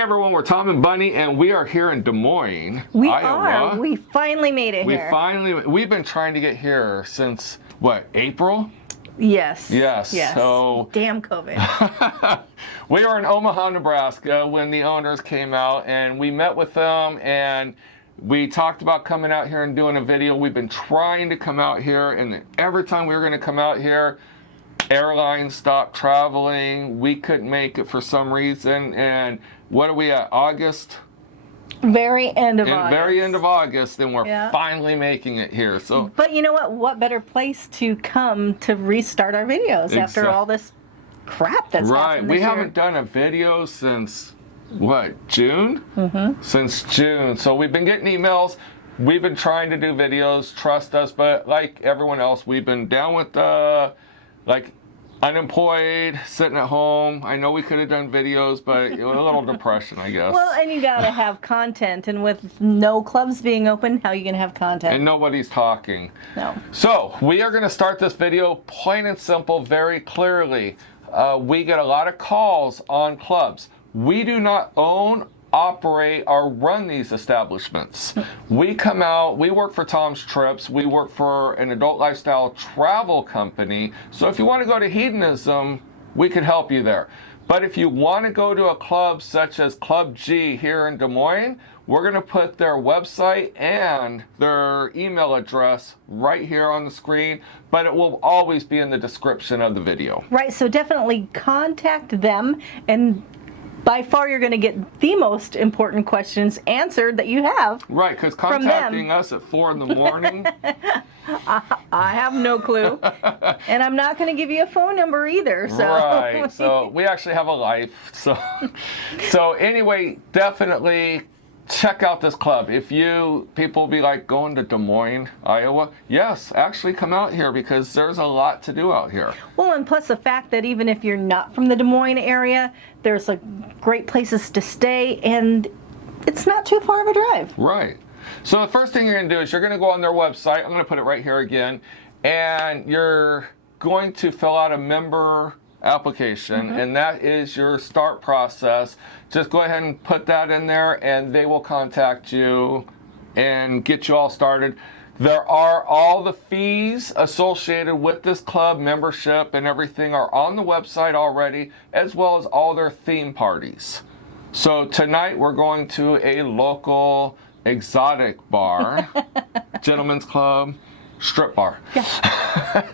Hey everyone, we're Tom and Bunny, and we are here in Des Moines, Iowa. We finally made it here. We've been trying to get here since, what, April? Yes. Yes. So damn COVID. we were in Omaha, Nebraska when the owners came out, and we met with them, and we talked about coming out here and doing a video. We've been trying to come out here, and every time we were going to come out here, airlines stopped traveling. We couldn't make it for some reason, and what are we at, August? Very end of August. Very end of August, and we're finally making it here. So, but you know what? What better place to come to restart our videos after all this crap that's happened this we year. haven't done a video since, what, June? Since June. So we've been getting emails. We've been trying to do videos, trust us, but like everyone else, we've been down with unemployed, sitting at home. I know we could have done videos, but a little depression, I guess. Well, and you gotta have content, and with no clubs being open, how are you gonna have content? And nobody's talking. No. So we are gonna start this video plain and simple, very clearly. We get a lot of calls on clubs. We do not own, operate, or run these establishments. We come out, we work for Tom's Trips, we work for an adult lifestyle travel company, so if you want to go to hedonism, we can help you there. But if you want to go to a club such as Club G here in Des Moines, we're going to put their website and their email address right here on the screen, but it will always be in the description of the video. Right, so definitely contact them, and by far you're going to get the most important questions answered that you have. Right, because contacting us at 4 in the morning. I have no clue. And I'm not going to give you a phone number either. So. Right, so we actually have a life. So anyway, definitely check out this club. If people be like, going to Des Moines, Iowa, yes, actually come out here because there's a lot to do out here. Well, and plus the fact that even if you're not from the Des Moines area, there's great places to stay, and it's not too far of a drive. Right. So the first thing you're going to do is you're going to go on their website. I'm going to put it right here again, and you're going to fill out a member application, and that is your start process. Just go ahead and put that in there, and they will contact you and get you all started. There are all the fees associated with this club membership and everything are on the website already, as well as all their theme parties. So tonight we're going to a local exotic bar, gentlemen's club, strip bar. Yeah.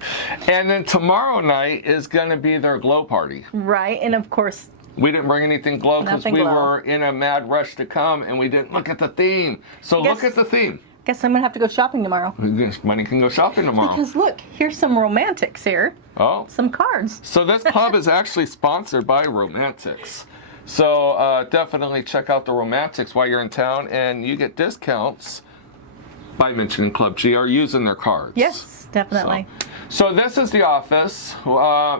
And then tomorrow night is going to be their glow party. Right, and of course, we didn't bring anything glow because we were in a mad rush to come, and we didn't look at the theme. So look at the theme. Guess I'm going to have to go shopping tomorrow. Money can go shopping tomorrow. Because look, here's some romantics here. Oh. Some cards. So this club is actually sponsored by Romantics. So definitely check out the Romantics while you're in town, and you get discounts by mentioning Club G or using their cards. Yes, definitely. So this is the office.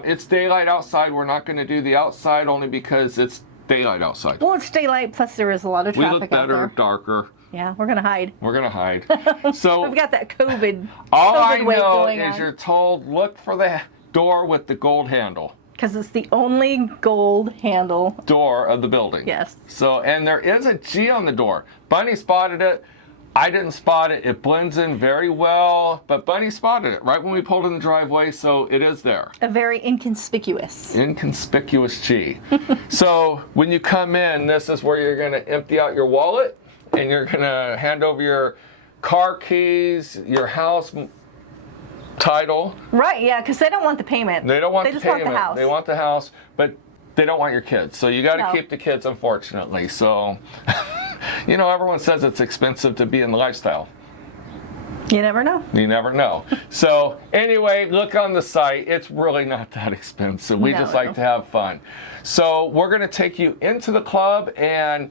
It's daylight outside. We're not going to do the outside only because it's daylight outside. Well, it's daylight, plus there is a lot of traffic out there. We look better, darker. Yeah, we're going to hide. We're going to hide. So we've got that COVID all I wave know going is on. you're told, look for the door with the gold handle. Because it's the only gold handle door of the building. Yes. So, and there is a G on the door. Bunny spotted it. I didn't spot it. It blends in very well, but Bunny spotted it right when we pulled in the driveway, so it is there. A very inconspicuous. Inconspicuous G. So when you come in, this is where you're going to empty out your wallet, and you're going to hand over your car keys, your house title. Right, yeah, because they don't want the payment. They don't want the payment. Want the house. They want the house, but they don't want your kids. So you got to keep the kids, unfortunately. So, you know, everyone says it's expensive to be in the lifestyle. You never know. You never know. So anyway, look on the site. It's really not that expensive. We just like to have fun. So we're going to take you into the club, and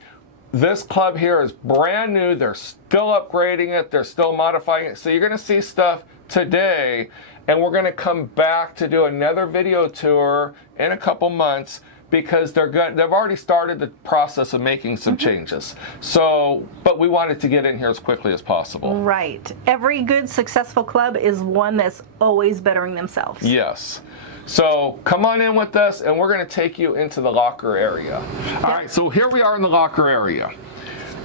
this club here is brand new. They're still upgrading it. They're still modifying it. So you're going to see stuff today, and we're going to come back to do another video tour in a couple months because they've already started the process of making some changes. So, but we wanted to get in here as quickly as possible. Right. Every good, successful club is one that's always bettering themselves. Yes. So come on in with us, and we're going to take you into the locker area. All right, so here we are in the locker area.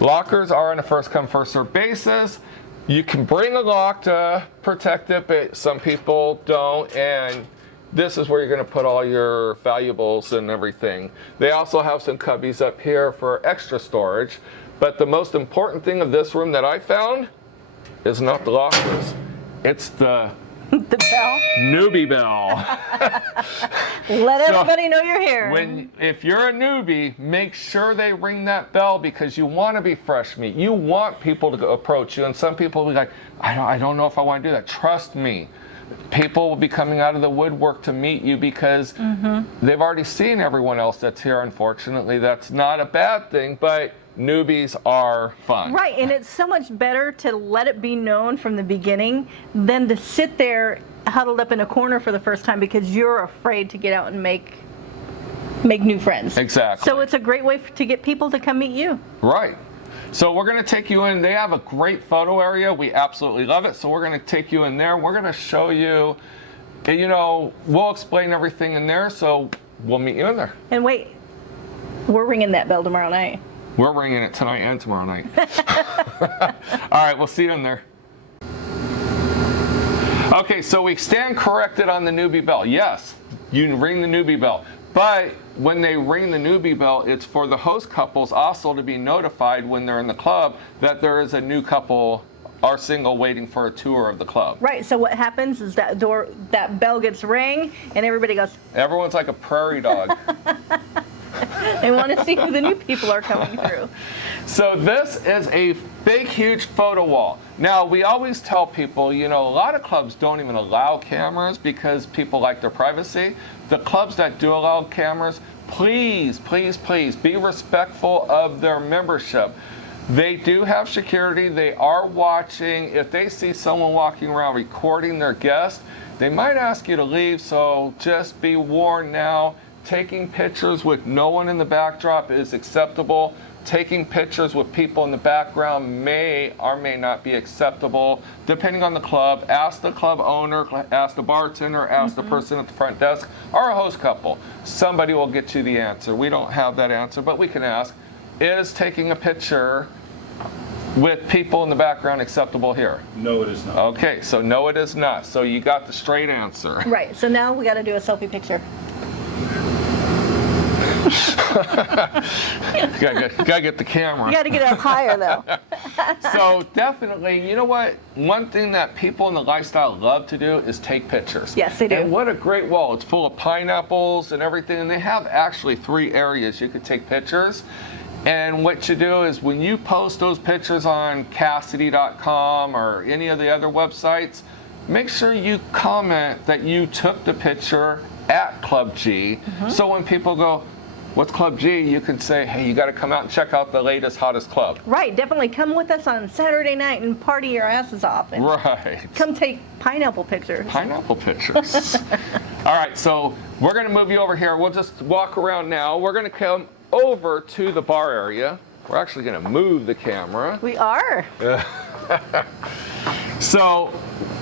Lockers are on a first come, first served basis. You can bring a lock to protect it, but some people don't, and this is where you're going to put all your valuables and everything. They also have some cubbies up here for extra storage, but the most important thing of this room that I found is not the lockers. It's the bell. newbie bell. Let everybody know you're here. If you're a newbie, make sure they ring that bell, because you want to be fresh meat. You want people to approach you, and some people will be like, I don't know if I want to do that. Trust me. People will be coming out of the woodwork to meet you because they've already seen everyone else that's here. Unfortunately, that's not a bad thing, but newbies are fun. Right, and it's so much better to let it be known from the beginning than to sit there huddled up in a corner for the first time because you're afraid to get out and make new friends. Exactly. So it's a great way to get people to come meet you. Right. So we're going to take you in. They have a great photo area. We absolutely love it. So we're going to take you in there. We're going to show you, we'll explain everything in there. So we'll meet you in there. And wait, we're ringing that bell tomorrow night. We're ringing it tonight and tomorrow night. All right, we'll see you in there. Okay, so we stand corrected on the newbie bell. Yes, you ring the newbie bell. But when they ring the newbie bell, it's for the host couples also to be notified when they're in the club that there is a new couple or single waiting for a tour of the club. Right, so what happens is that bell gets rang and everybody goes. Everyone's like a prairie dog. They want to see who the new people are coming through. So this is a big, huge photo wall. Now, we always tell people, a lot of clubs don't even allow cameras because people like their privacy. The clubs that do allow cameras, please, please, please be respectful of their membership. They do have security. They are watching. If they see someone walking around recording their guest, they might ask you to leave, so just be warned now. Taking pictures with no one in the backdrop is acceptable. Taking pictures with people in the background may or may not be acceptable, depending on the club. Ask the club owner, ask the bartender, ask the person at the front desk, or a host couple. Somebody will get you the answer. We don't have that answer, but we can ask, is taking a picture with people in the background acceptable here? No, it is not. Okay, so no, it is not. So you got the straight answer. Right, so now we got to do a selfie picture. gotta get the camera. You got to get it up higher, though. So definitely, you know what? One thing that people in the lifestyle love to do is take pictures. Yes, they do. And what a great wall. It's full of pineapples and everything. And they have actually 3 areas you could take pictures. And what you do is when you post those pictures on Kasidie.com or any of the other websites, make sure you comment that you took the picture at Club G. So when people go, what's Club G? You can say, hey, you got to come out and check out the latest, hottest club. Right, definitely come with us on Saturday night and party your asses off. And right. come take pineapple pictures. Pineapple pictures. All right, so we're going to move you over here. We'll just walk around now. We're going to come over to the bar area. We're actually going to move the camera. We are. So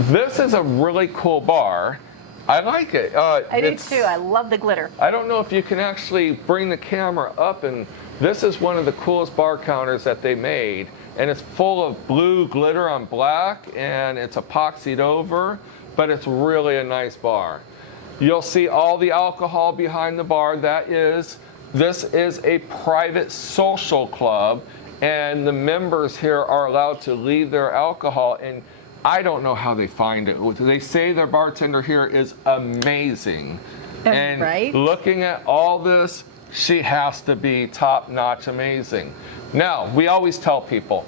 this is a really cool bar. I like it. I do too. I love the glitter. I don't know if you can actually bring the camera up, and this is one of the coolest bar counters that they made, and it's full of blue glitter on black, and it's epoxied over, but it's really a nice bar. You'll see all the alcohol behind the bar. This is a private social club, and the members here are allowed to leave their alcohol, and I don't know how they find it. They say their bartender here is amazing. And right? Looking at all this, she has to be top-notch amazing. Now, we always tell people,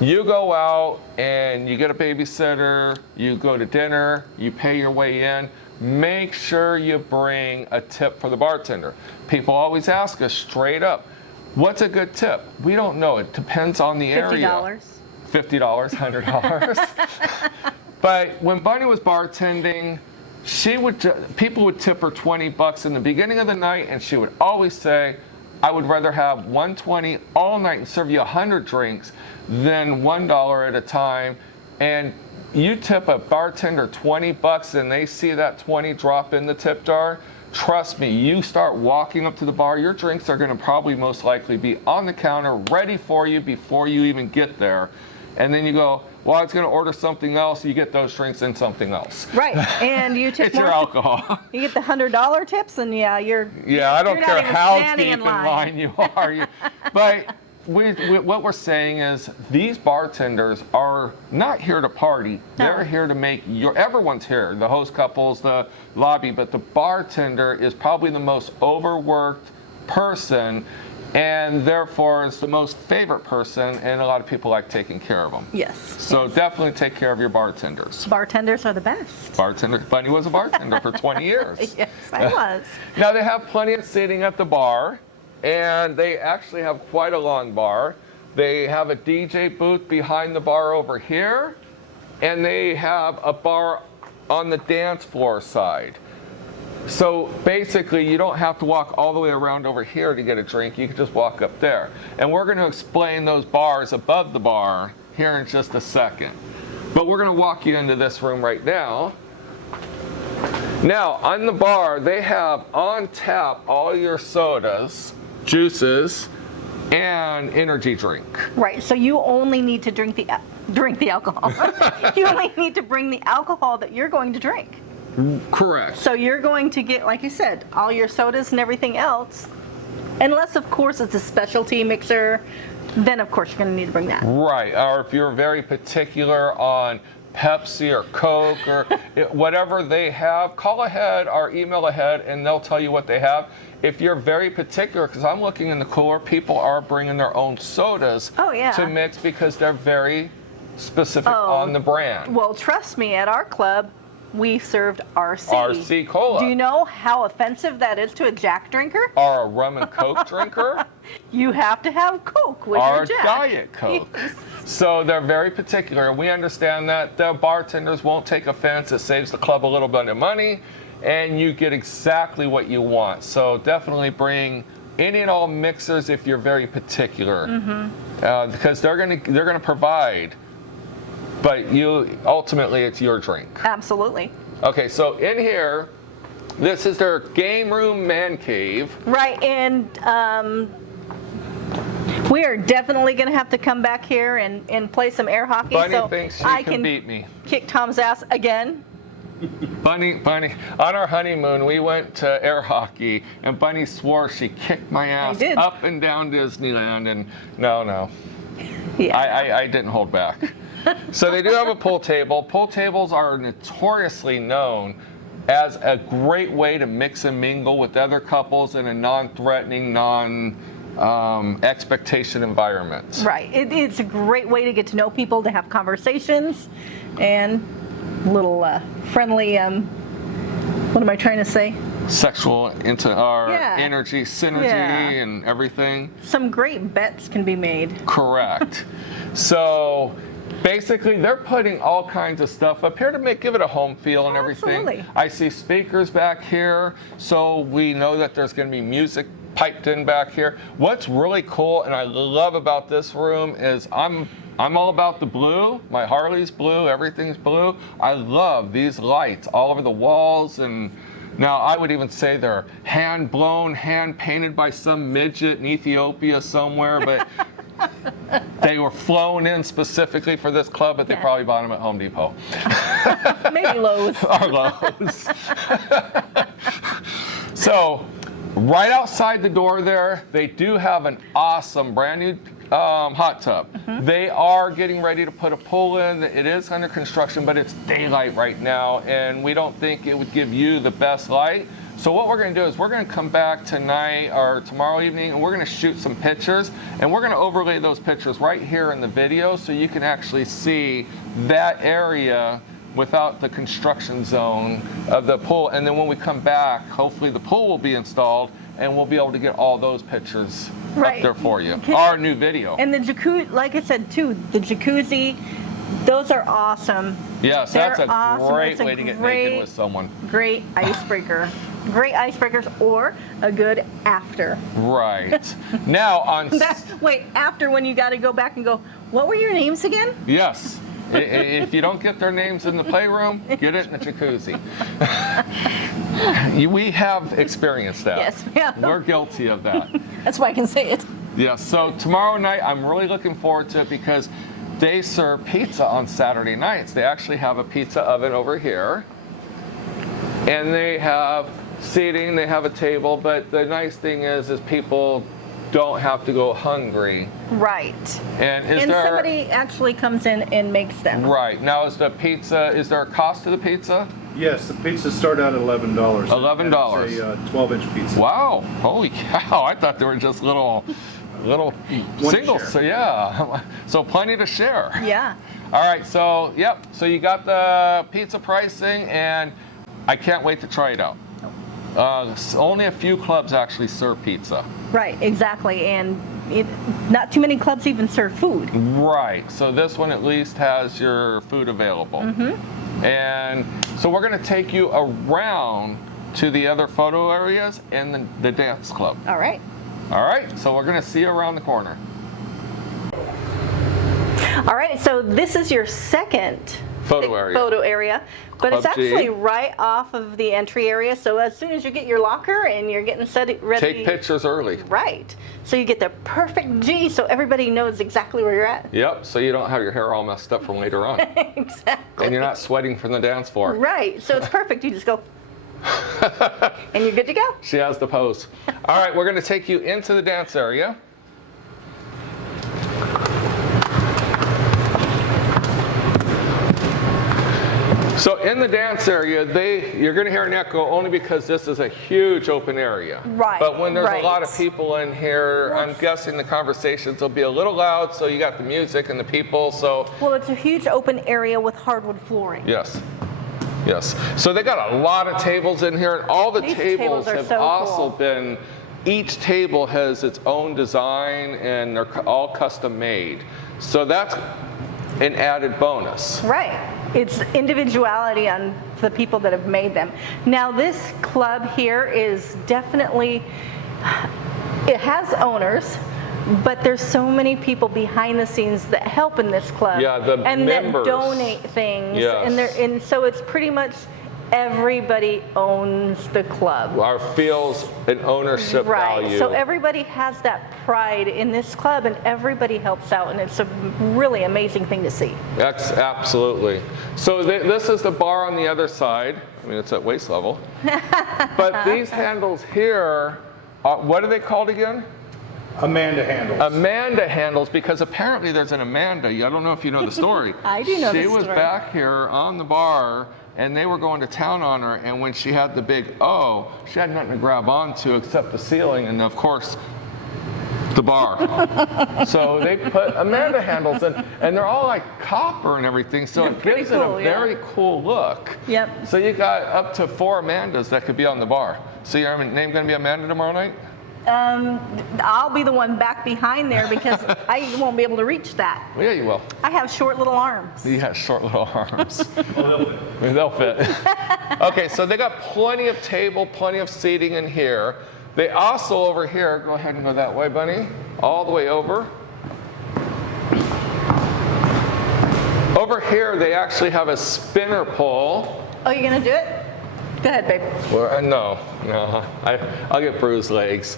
you go out and you get a babysitter, you go to dinner, you pay your way in, make sure you bring a tip for the bartender. People always ask us straight up, what's a good tip? We don't know. It depends on the area. $50. $50, $100. But when Bunny was bartending, people would tip her $20 in the beginning of the night, and she would always say, I would rather have $120 all night and serve you 100 drinks than $1 at a time. And you tip a bartender $20 and they see that 20 drop in the tip jar, trust me, you start walking up to the bar, your drinks are going to probably most likely be on the counter ready for you before you even get there. And then you go, well, I was going to order something else. You get those drinks and something else. Right, and you tip It's more. your alcohol. You get the $100 tips, and yeah, I don't you're care not even how standing deep in in line. line you are. But what we're saying is these bartenders are not here to party. No. They're here to make everyone's here, the host couples, the lobby, but the bartender is probably the most overworked person, and therefore is the most favorite person, and a lot of people like taking care of them. Yes. So definitely take care of your bartenders. Bartenders are the best. Bunny was a bartender for 20 years. Yes, I was. Now they have plenty of seating at the bar, and they actually have quite a long bar. They have a DJ booth behind the bar over here, and they have a bar on the dance floor side. So basically, you don't have to walk all the way around over here to get a drink. You can just walk up there. And we're going to explain those bars above the bar here in just a second. But we're going to walk you into this room right now. Now, on the bar, they have on tap all your sodas, juices, and energy drink. Right. So you only need to drink the alcohol. You only need to bring the alcohol that you're going to drink. Correct. So you're going to get, like you said, all your sodas and everything else. Unless, of course, it's a specialty mixer, then of course you're going to need to bring that. Right. Or if you're very particular on Pepsi or Coke or whatever they have, call ahead or email ahead and they'll tell you what they have. If you're very particular, because I'm looking in the cooler, people are bringing their own sodas to mix because they're very specific on the brand. Well, trust me, at our club, we served RC. RC Cola. Do you know how offensive that is to a Jack drinker? Or a rum and Coke drinker. You have to have Coke with Or your Jack. Diet Coke. Yes. So they're very particular. We understand that. The bartenders won't take offense. It saves the club a little bit of money, and you get exactly what you want. So definitely bring any and all mixers if you're very particular, because they're gonna provide. But ultimately, it's your drink. Absolutely. Okay, so in here, this is their game room man cave. Right, and we are definitely going to have to come back here and play some air hockey. Bunny so thinks she I can beat me. Kick Tom's ass again. Bunny, on our honeymoon, we went to air hockey, and Bunny swore she kicked my ass up and down Disneyland, and no. Yeah. I didn't hold back. So they do have a pool table. Pool tables are notoriously known as a great way to mix and mingle with other couples in a non-threatening, expectation environment. Right. It's a great way to get to know people, to have conversations, and little friendly, what am I trying to say? Sexual energy, synergy, and everything. Some great bets can be made. Correct. So basically, they're putting all kinds of stuff up here to give it a home feel and everything. Absolutely. I see speakers back here, so we know that there's going to be music piped in back here. What's really cool and I love about this room is I'm all about the blue. My Harley's blue, everything's blue. I love these lights all over the walls, and now I would even say they're hand blown, hand painted by some midget in Ethiopia somewhere, but they were flown in specifically for this club, but they probably bought them at Home Depot. Maybe Lowe's. Or Lowe's. So, right outside the door there, they do have an awesome brand new hot tub. They are getting ready to put a pool in. It is under construction, but it's daylight right now, and we don't think it would give you the best light. So what we're going to do is we're going to come back tonight or tomorrow evening, and we're going to shoot some pictures, and we're going to overlay those pictures right here in the video so you can actually see that area without the construction zone of the pool. And then when we come back, hopefully the pool will be installed, and we'll be able to get all those pictures up there for you. Our new video. And the jacuzzi, like I said too, the jacuzzi, Those are awesome. Yes, They're that's a awesome. great It's a way to get great- naked with someone. Great icebreaker. Great icebreakers or a good after. Right. Now on Wait, after when you got to go back and go, what were your names again? yes. If you don't get their names in the playroom, get it in the jacuzzi. We have experienced that. Yes, we have. We're guilty of that. That's why I can say it. Yeah, so tomorrow night, I'm really looking forward to it because they serve pizza on Saturday nights. They actually have a pizza oven over here. And they have seating, they have a table, but the nice thing is people don't have to go hungry. Right. And And somebody actually comes in and makes them. Right. Now is there a cost to the pizza? Yes, the pizzas start out at $11. $11. It's a 12-inch pizza. Wow. Holy cow. I thought they were just little singles. share. So yeah. So plenty to share. Yeah. All right, so yep, so you got the pizza pricing, and I can't wait to try it out. Only a few clubs actually serve pizza. Right, exactly. And not too many clubs even serve food. Right, so this one at least has your food available. Mm-hmm. And so we're going to take you around to the other photo areas and the dance club. All right. All right, so we're going to see you around the corner. All right, so this is your second Photo area. But it's Club G. actually right off of the entry area. So as soon as you get your locker and you're getting ready. Take pictures early. Right. So you get the perfect G so everybody knows exactly where you're at. Yep, so you don't have your hair all messed up from later on. Exactly. And you're not sweating from the dance floor. Right, so it's perfect. You just go, and you're good to go. She has the pose. All right, we're going to take you into the dance area. So in the dance area, you're going to hear an echo only because this is a huge open area. Right, But when there's right. a lot of people in here, I'm guessing the conversations will be a little loud, so you got the music and the people, so Well, it's a huge open area with hardwood flooring. yes. Yes. So they got a lot of tables in here, and all the These tables tables are have so also cool. been, each table has its own design, and they're all custom made. So that's an added bonus. Right. It's individuality on the people that have made them. Now this club here is definitely, it has owners, but there's so many people behind the scenes that help in this club. Yeah, the and members. that donate things. Yes. And so it's pretty much everybody owns the club. Our feels an ownership Right. value. So everybody has that pride in this club, and everybody helps out, and it's a really amazing thing to see. Absolutely. So this is the bar on the other side. I mean, it's at waist level. But these handles here, what are they called again? Amanda handles. Amanda handles, because apparently there's an Amanda. I don't know if you know the story. I do know the She was story. back here on the bar, and they were going to town on her, and when she had the big O, she had nothing to grab onto except the ceiling and, of course, the bar. So they put Amanda handles in, and they're all like copper and everything, so it Pretty gives it cool, a yeah. very cool look. Yep. So you got up to 4 Amandas that could be on the bar. So your name going to be Amanda tomorrow night? I'll be the one back behind there because I won't be able to reach that. Well, yeah, you will. I have short little arms. He has short little arms. They'll fit. Okay, so they got plenty of table, plenty of seating in here. They also over here, go ahead and go that way, Bunny, all the way over. Over here, they actually have a spinner pole. Oh, you're gonna do it? Go ahead, babe. Well, no, I'll get bruised legs.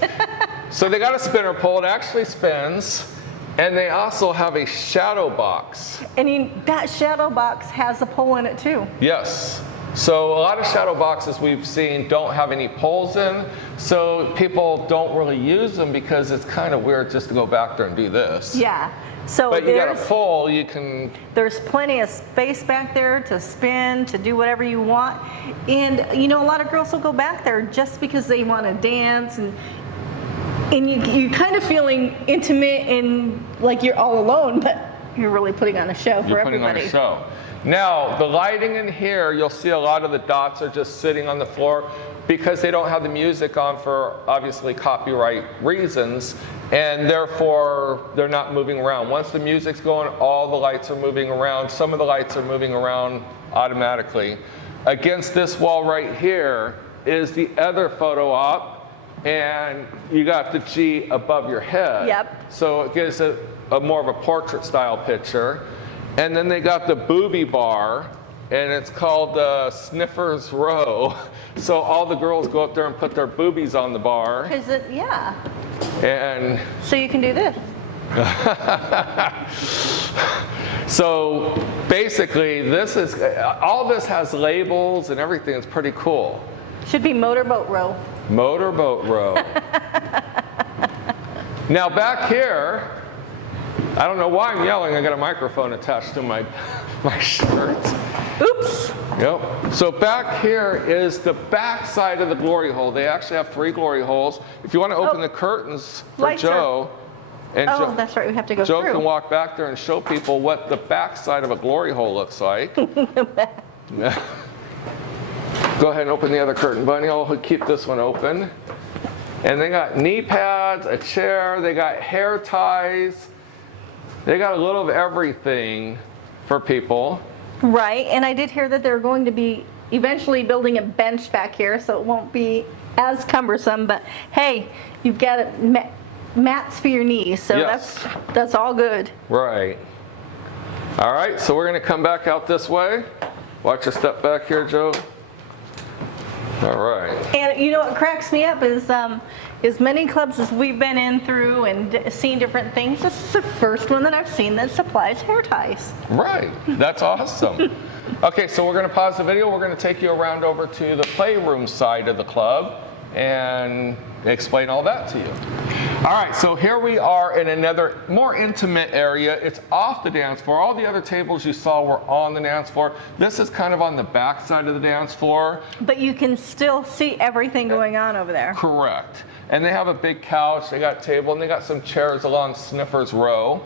So they got a spinner pole, it actually spins, and they also have a shadow box. And that shadow box has a pole in it too. Yes. So a lot of shadow boxes we've seen don't have any poles in, so people don't really use them because it's kind of weird just to go back there and do this. Yeah. So But you got a pole, you can. there's plenty of space back there to spin, to do whatever you want. And you know, a lot of girls will go back there just because they want to dance, and you're kind of feeling intimate and like you're all alone, but you're really putting on a show for You're putting everybody. on a show. Now, the lighting in here, you'll see a lot of the dots are just sitting on the floor. because they don't have the music on for obviously copyright reasons, and therefore they're not moving around. Once the music's going, all the lights are moving around. Some of the lights are moving around automatically. Against this wall right here is the other photo op, and you got the G above your head. Yep. So it gives a more of a portrait style picture. And then they got the booby bar, and it's called Sniffer's Row. So all the girls go up there and put their boobies on the bar. Yeah. And So you can do this. so basically, this is all this has labels and everything. It's pretty cool. Should be motorboat row. Motorboat Row. Now back here, I don't know why I'm yelling. I got a microphone attached to my shirt. Oops. Yep. So back here is the back side of the glory hole. They actually have 3 glory holes. If you want to open the curtains for Lights Joe, and Oh, that's right. We have to go Joe through. can walk back there and show people what the back side of a glory hole looks like. Go ahead and open the other curtain, Bunny. I'll keep this one open. And they got knee pads, a chair, they got hair ties. They got a little of everything for people. Right, and I did hear that they're going to be eventually building a bench back here, so it won't be as cumbersome. But hey, you've got mats for your knees, so Yes. that's all good. Right. All right, so we're going to come back out this way. Watch your step back here, Joe. All right. And you know what cracks me up is many clubs as we've been in through and seen different things, this is the first one that I've seen that supplies hair ties. Right. That's awesome. Okay, so we're going to pause the video. We're going to take you around over to the playroom side of the club and explain all that to you. All right, so here we are in another more intimate area. It's off the dance floor. All the other tables you saw were on the dance floor. This is kind of on the back side of the dance floor. But you can still see everything going on over there. Correct. And they have a big couch, they got a table, and they got some chairs along Sniffer's Row.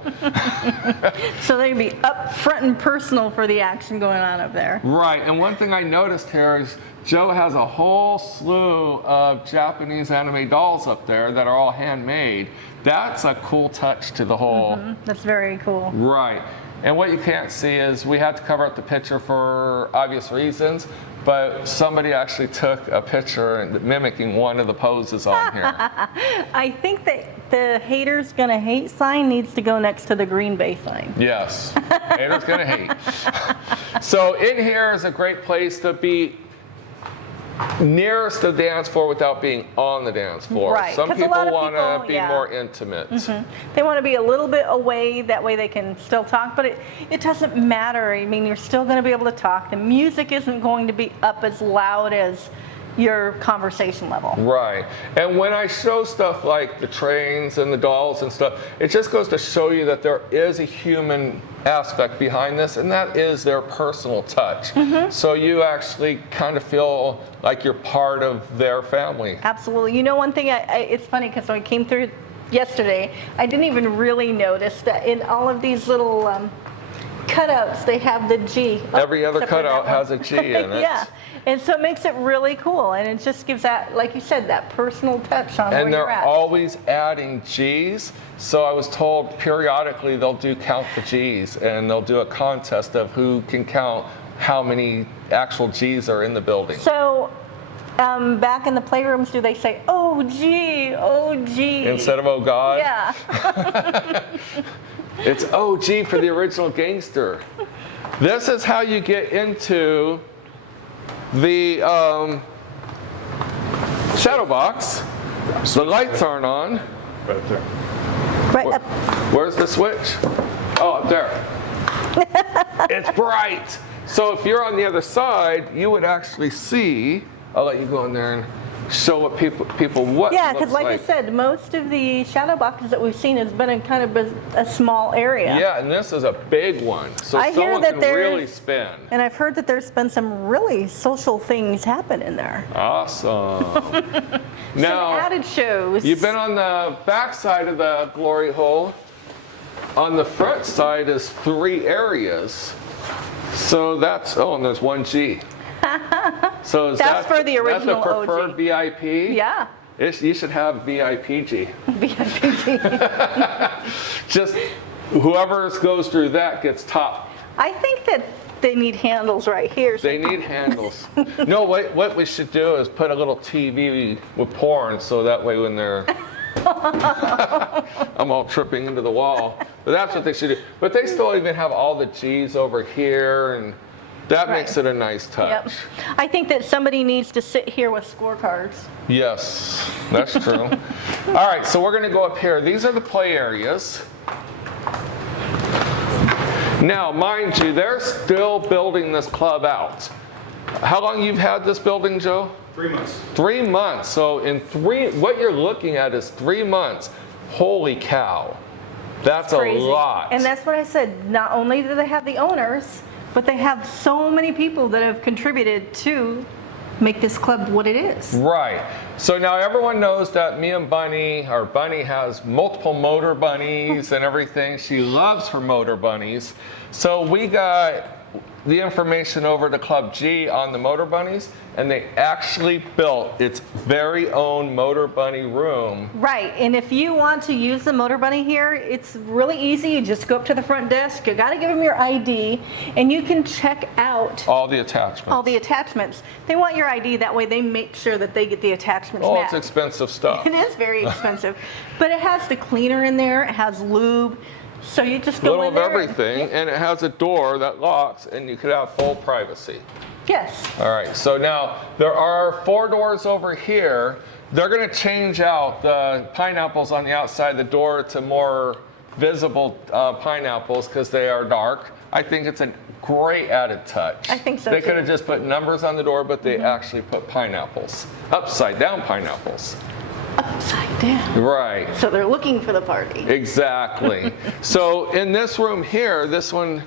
So they'd be up front and personal for the action going on up there. Right, and one thing I noticed here is Joe has a whole slew of Japanese anime dolls up there that are all handmade. That's a cool touch to the whole. That's very cool. Right. And what you can't see is we had to cover up the picture for obvious reasons, but somebody actually took a picture mimicking one of the poses on here. I think that the haters gonna hate sign needs to go next to the Green Bay sign. Yes, haters gonna hate. So in here is a great place to be nearest the dance floor without being on the dance floor. Right, Some 'cause a people lot of want people, to be yeah. more intimate. They want to be a little bit away, that way they can still talk, but it doesn't matter. I mean, you're still going to be able to talk. The music isn't going to be up as loud as your conversation level. Right. And when I show stuff like the trains and the dolls and stuff, it just goes to show you that there is a human aspect behind this, and that is their personal touch. So you actually kind of feel like you're part of their family. Absolutely. You know, one thing, it's funny because when I came through yesterday, I didn't even really notice that in all of these little cutouts, they have the G. Every other except for that cutout one. has a G in it. Yeah. And so it makes it really cool, and it just gives that, like you said, that personal touch on And where you're they're at. always adding G's. So I was told periodically they'll do count the G's, and they'll do a contest of who can count how many actual G's are in the building. So back in the playrooms, do they say, oh, gee, oh, gee? Instead of oh God? Yeah. It's OG for the original gangster. This is how you get into the shadow box. The lights aren't on. Right there. Right up. Where's the switch? Oh, up there. It's bright. So if you're on the other side, you would actually see. I'll let you go in there and show what people what. Yeah, it because looks like I said, most of the shadow boxes that we've seen has been in kind of a small area. Yeah, and this is a big one. So I hear someone that can there's- really spin. And I've heard that there's been some really social things happen in there. Awesome. Some Now, added shows. you've been on the back side of the glory hole. On the front side is 3 areas. So that's, oh, and there's 1 G. So is That's for the original that's the preferred OG. VIP? Yeah. You should have VIPG. VIP. Just whoever goes through that gets top. I think that they need handles right here. They need handles. No, what we should do is put a little TV with porn, so that way when they're, I'm all tripping into the wall. But that's what they should do. But they still even have all the G's over here, and that makes it a nice touch. Yep. I think that somebody needs to sit here with scorecards. Yes, that's true. All right, so we're going to go up here. These are the play areas. Now, mind you, they're still building this club out. How long you've had this building, Joe? 3 months. 3 months. So in what you're looking at is 3 months. Holy cow. That's a Crazy. lot. And that's what I said. Not only do they have the owners, but they have so many people that have contributed to make this club what it is. Right. So now everyone knows that me and Bunny, or Bunny has multiple motor bunnies and everything. She loves her motor bunnies. So we got the information over to Club G on the motor bunnies, and they actually built its very own motor bunny room. Right, and if you want to use the motor bunny here, it's really easy. You just go up to the front desk, you gotta give them your ID, and you can check out All the attachments. all the attachments. They want your ID, that way they make sure that they get the attachments Oh, matched. it's expensive stuff. It is very expensive, but it has the cleaner in there, it has lube, so you just go Little in of there. everything, and it has a door that locks, and you could have full privacy. Yes. All right, so now there are 4 doors over here. They're gonna change out the pineapples on the outside of the door to more visible pineapples because they are dark. I think it's a great added touch. I think so, They too. could have just put numbers on the door, but they actually put pineapples, upside down pineapples. Upside down. Right. So they're looking for the party. Exactly. So in this room here, this one,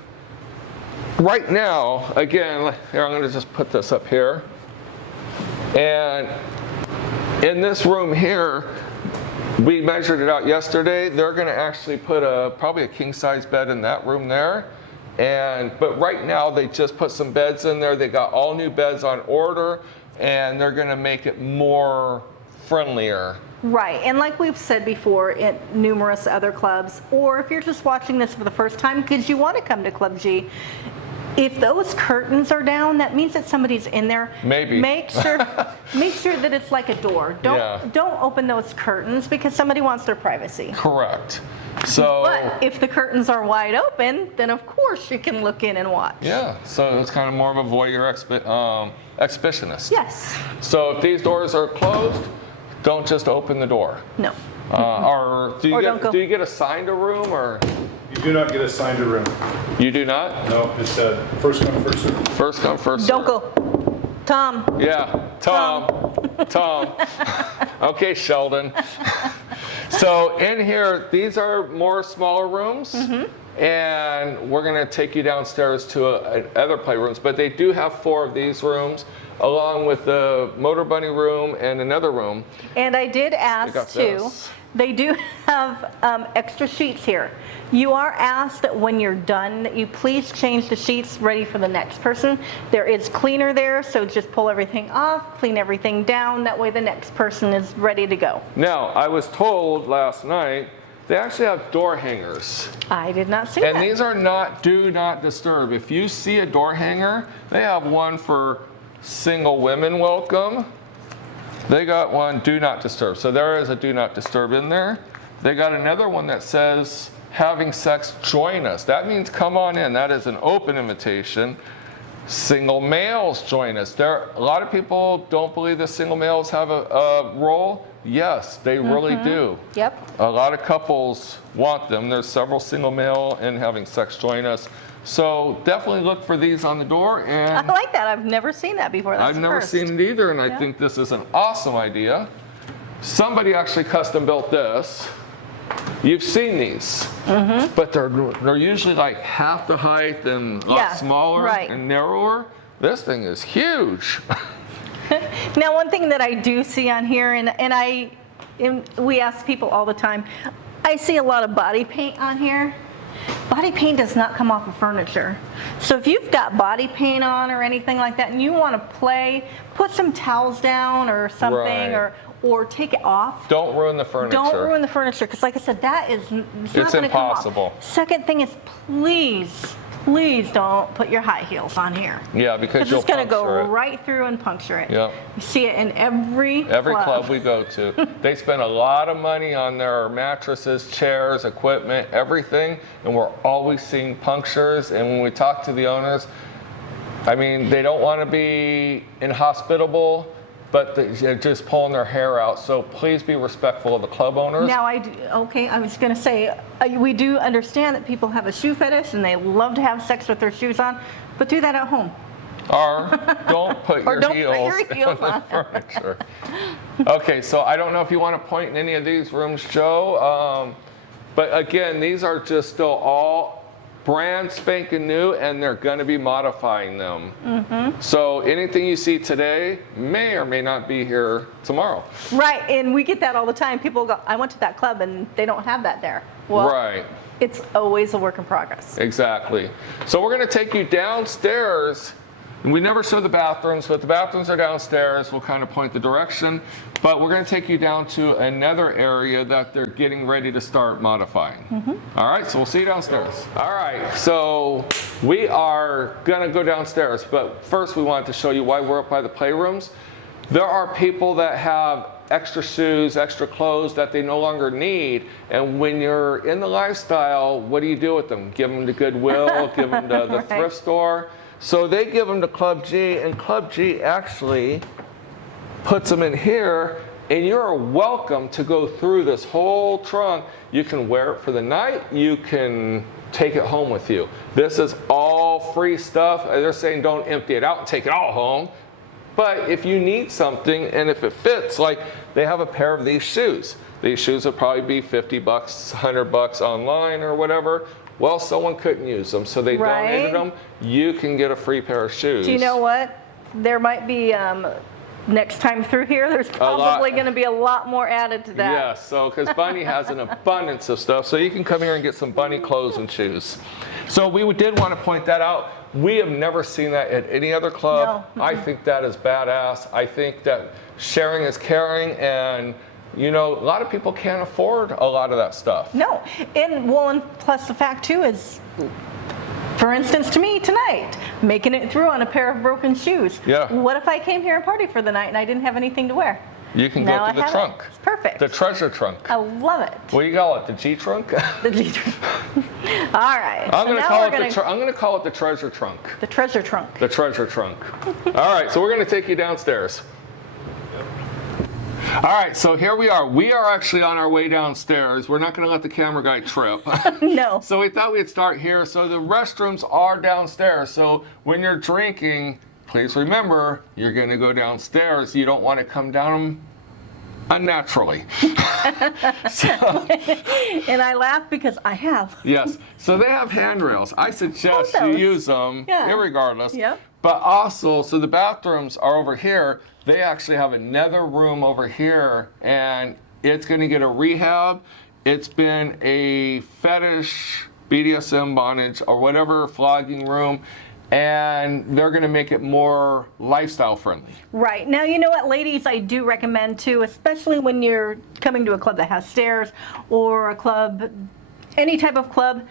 right now, again, here I'm going to just put this up here. And in this room here, we measured it out yesterday. They're going to actually put probably a king size bed in that room there. But right now they just put some beds in there. They got all new beds on order, and they're going to make it more friendlier. Right, and like we've said before at numerous other clubs, or if you're just watching this for the first time because you want to come to Club G, if those curtains are down, that means that somebody's in there. Maybe. Make sure that it's like a door. Don't open those curtains because somebody wants their privacy. Correct. So. But if the curtains are wide open, then of course you can look in and watch. Yeah, so it's kind of more of a voyeur exhibitionist. Yes. So if these doors are closed, don't just open the door. No. Or do Or don't go. you get assigned a room, or You do not get assigned a room. you do not? No, it's first come, first served. First come, first Don't served. go. Tom. Yeah, Tom. Okay, Sheldon. So in here, these are more smaller rooms, and we're gonna take you downstairs to other playrooms, but they do have 4 of these rooms, along with the motor bunny room and another room. And I did ask got too, this. they do have extra sheets here. You are asked that when you're done, that you please change the sheets ready for the next person. There is cleaner there, so just pull everything off, clean everything down, that way the next person is ready to go. Now, I was told last night, they actually have door hangers. I did not see that. And these are not do not disturb. If you see a door hanger, they have one for single women welcome. They got one do not disturb. So there is a do not disturb in there. They got another one that says having sex, join us. That means come on in. That is an open invitation. Single males, join us. A lot of people don't believe that single males have a role. Yes, they really do. Yep. A lot of couples want them. There's several single male and having sex, join us. So definitely look for these on the door. I And like that. I've never seen that before. That's I've the never first. seen it either, and I Yeah. think this is an awesome idea. Somebody actually custom built this. You've seen these, but they're usually like half the height and a lot Yeah, smaller right. and narrower. This thing is huge. Now, one thing that I do see on here, and we ask people all the time, I see a lot of body paint on here. Body paint does not come off of furniture. So if you've got body paint on or anything like that and you want to play, put some towels down or something, Right. or take it off. Don't ruin the furniture. Don't ruin the furniture, because like I said, it's not going to come off. impossible. Second thing is, please don't put your high heels on here. Yeah, because Because you'll it's going to go puncture it. right through and puncture it. Yep. You see it in every Club we go to. They spend a lot of money on their mattresses, chairs, equipment, everything, and we're always seeing punctures. And when we talk to the owners, I mean, they don't want to be inhospitable, but they're just pulling their hair out. So please be respectful of the club owners. Now, I was going to say, we do understand that people have a shoe fetish and they love to have sex with their shoes on, but do that at home. Or don't put Or your don't put heels your heels on the furniture. Okay, so I don't know if you want to point in any of these rooms, Joe. But again, these are just still all brand spanking new, and they're going to be modifying them. Mm-hmm. So anything you see today may or may not be here tomorrow. Right, and we get that all the time. People go, I went to that club and they don't have that there. Well, Right. It's always a work in progress. Exactly. So we're going to take you downstairs. We never show the bathrooms, but the bathrooms are downstairs. We'll kind of point the direction. But we're going to take you down to another area that they're getting ready to start modifying. Mm-hmm. All right, so we'll see you downstairs. All right, so we are going to go downstairs. But first, we wanted to show you why we're up by the playrooms. There are people that have extra shoes, extra clothes that they no longer need. And when you're in the lifestyle, what do you do with them? Give them to Goodwill, give them to the Right. thrift store. So they give them to Club G, and Club G actually puts them in here, and you're welcome to go through this whole trunk. You can wear it for the night. You can take it home with you. This is all free stuff. They're saying don't empty it out and take it all home. But if you need something and if it fits, like they have a pair of these shoes. These shoes would probably be $50, $100 online or whatever. Well, someone couldn't use them, so they donated them. You can get a free pair of shoes. Do you know what? There might be, next time through here, there's probably going to be a lot more added to that. Yes, so because Bunny has an abundance of stuff, so you can come here and get some Bunny clothes and shoes. So we did want to point that out. We have never seen that at any other club. No. I think that is badass. I think that sharing is caring, and you know, a lot of people can't afford a lot of that stuff. No, and plus the fact too is, for instance, to me tonight, making it through on a pair of broken shoes. Yeah. What if I came here and partied for the night and I didn't have anything to wear? You can Now go to I the have trunk. it. It's perfect. The treasure trunk. I love it. What do you call it? The G trunk? The G trunk. All right. I'm so going to now call we're it gonna- I'm going to call it the treasure trunk. the treasure trunk. The treasure trunk. All right, so we're going to take you downstairs. All right, so here we are. We are actually on our way downstairs. We're not going to let the camera guy trip. No. So we thought we'd start here. So the restrooms are downstairs. So when you're drinking, please remember, you're going to go downstairs. You don't want to come down unnaturally. And I laugh because I have. Yes, so they have handrails. I suggest you those. use them irregardless. Yep. But also, so the bathrooms are over here. They actually have another room over here, and it's going to get a rehab. It's been a fetish, BDSM bondage, or whatever flogging room, and they're going to make it more lifestyle friendly. Right. Now, you know what, ladies, I do recommend too, especially when you're coming to a club that has stairs or a club, any type of club,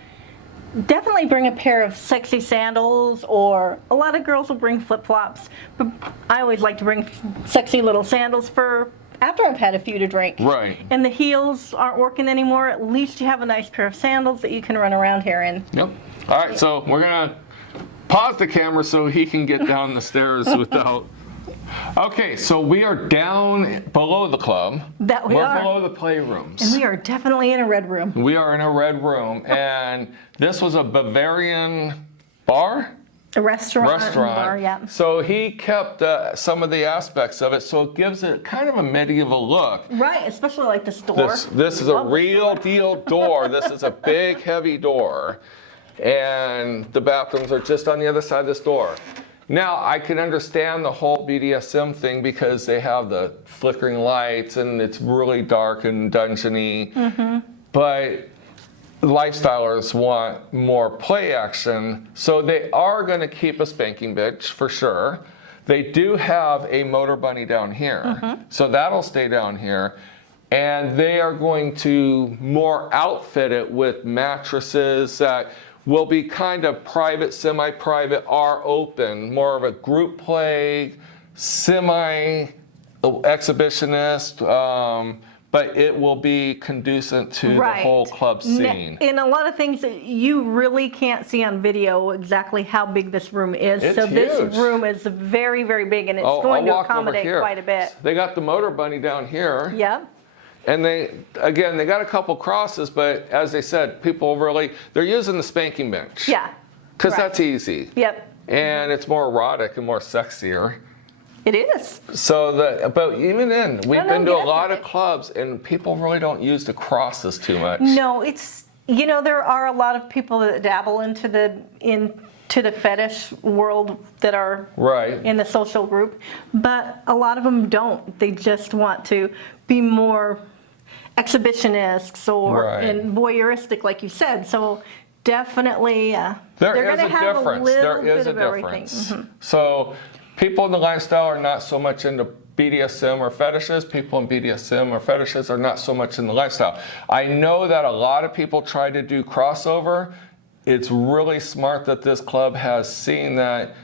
definitely bring a pair of sexy sandals, or a lot of girls will bring flip-flops, but I always like to bring sexy little sandals for after I've had a few to drink. Right. And the heels aren't working anymore, at least you have a nice pair of sandals that you can run around here in. Yep. All right, so we're going to pause the camera so he can get down the stairs without... Okay, so we are down below the club. That we We're are. below the playrooms. And we are definitely in a red room. We are in a red room, and this was a Bavarian bar? A restaurant. Bar, yeah. So he kept some of the aspects of it, so it gives it kind of a medieval look. Right, especially like this door. This is a real deal door. This is a big, heavy door, and the bathrooms are just on the other side of this door. Now, I can understand the whole BDSM thing because they have the flickering lights and it's really dark and dungeony. Mm-hmm. But lifestylers want more play action, so they are going to keep a spanking bench for sure. They do have a motor bunny down here, so that'll stay down here. And they are going to more outfit it with mattresses that will be kind of private, semi-private, are open, more of a group play, semi-exhibitionist, but it will be conducive to the whole club scene. In a lot of things that you really can't see on video exactly how big this room is. It's so huge. this room is very, very big, and it's going to accommodate quite a bit. They got the motor bunny down here. Yep. And they got a couple crosses, but as they said, they're using the spanking bench. Yeah. Because that's easy. Yep. And it's more erotic and more sexier. It is. So but even then, we've been to a lot of clubs, and people really don't use the crosses too much. No, it's, there are a lot of people that dabble into the fetish world that are in the social group, but a lot of them don't. They just want to be more exhibitionists and voyeuristic, like you said. So definitely, they're going to have a little bit of everything. So people in the lifestyle are not so much into BDSM or fetishes. People in BDSM or fetishes are not so much in the lifestyle. I know that a lot of people try to do crossover. It's really smart that this club has seen that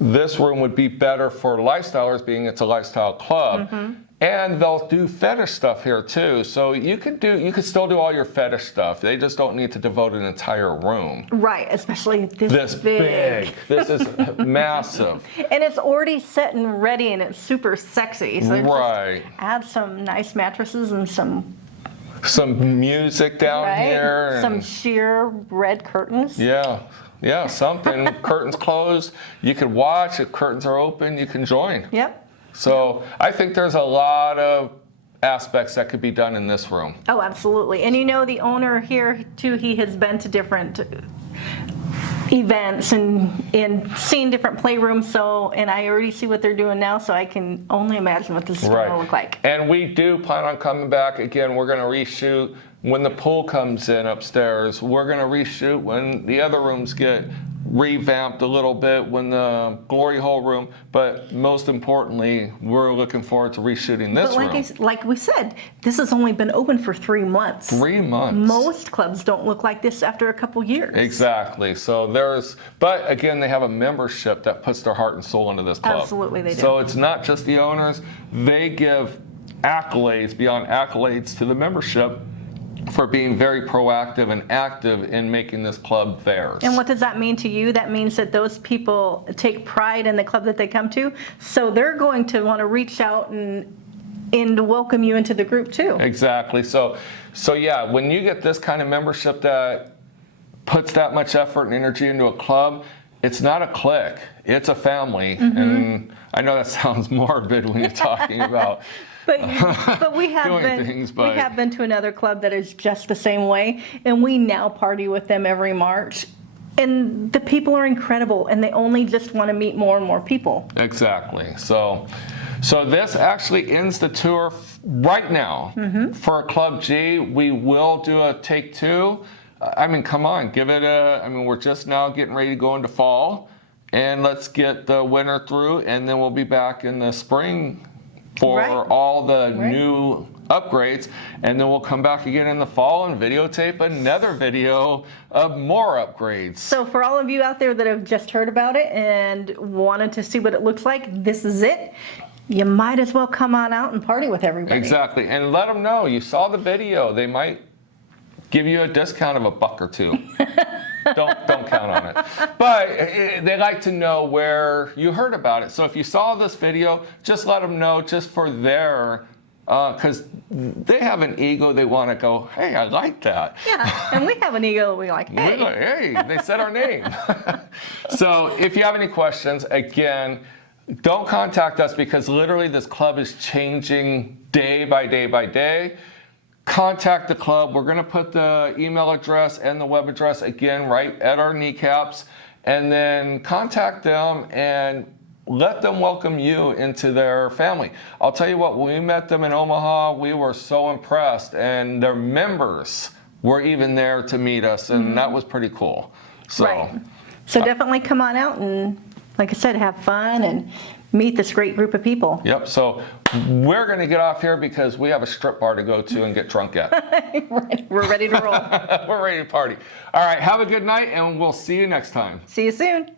this room would be better for lifestylers, being it's a lifestyle club. And they'll do fetish stuff here too. So you could still do all your fetish stuff. They just don't need to devote an entire room. Right, especially this big. This is massive. And it's already set and ready, and it's super sexy. So just add some nice mattresses and some music down here. Some sheer red curtains. Yeah, something. Curtains closed. You can watch. If curtains are open, you can join. Yep. So I think there's a lot of aspects that could be done in this room. Oh, absolutely. And the owner here too, he has been to different events and seen different playrooms. And I already see what they're doing now, so I can only imagine what this is going to look like. And we do plan on coming back again. We're going to reshoot when the pool comes in upstairs. We're going to reshoot when the other rooms get revamped a little bit, when the glory hole room, but most importantly, we're looking forward to reshooting this room. Like we said, this has only been open for 3 months. 3 months. Most clubs don't look like this after a couple years. Exactly. So but again, they have a membership that puts their heart and soul into this club. Absolutely, they do. So it's not just the owners. They give accolades beyond accolades to the membership for being very proactive and active in making this club theirs. And what does that mean to you? That means that those people take pride in the club that they come to, so they're going to want to reach out and welcome you into the group too. Exactly. So yeah, when you get this kind of membership that puts that much effort and energy into a club, it's not a clique, it's a family. And I know that sounds morbid when you're talking about But we have been to another club that is just the same way, and we now party with them every March. And the people are incredible, and they only just want to meet more and more people. Exactly. So this actually ends the tour right now. For Club G. We will do a take 2. I mean, come on, we're just now getting ready to go into fall, and let's get the winter through, and then we'll be back in the spring for all the new upgrades, and then we'll come back again in the fall and videotape another video of more upgrades. So for all of you out there that have just heard about it and wanted to see what it looks like, this is it. You might as well come on out and party with everybody. Exactly, and let them know you saw the video. They might give you a discount of $1 or $2. Don't count on it. But they like to know where you heard about it. So if you saw this video, just let them know, just for their, because they have an ego. They want to go, hey, I like that. Yeah, and we have an ego. We like, hey. Hey, they said our name. So if you have any questions, again, don't contact us, because literally this club is changing day by day by day. Contact the club. We're going to put the email address and the web address again right at our kneecaps, and then contact them and let them welcome you into their family. I'll tell you what, when we met them in Omaha, we were so impressed, and their members were even there to meet us, and that was pretty cool. So, Right. So definitely come on out and, like I said, have fun and meet this great group of people. Yep. So we're going to get off here because we have a strip bar to go to and get drunk at. Right. We're ready to roll. We're ready to party. All right. Have a good night, and we'll see you next time. See you soon.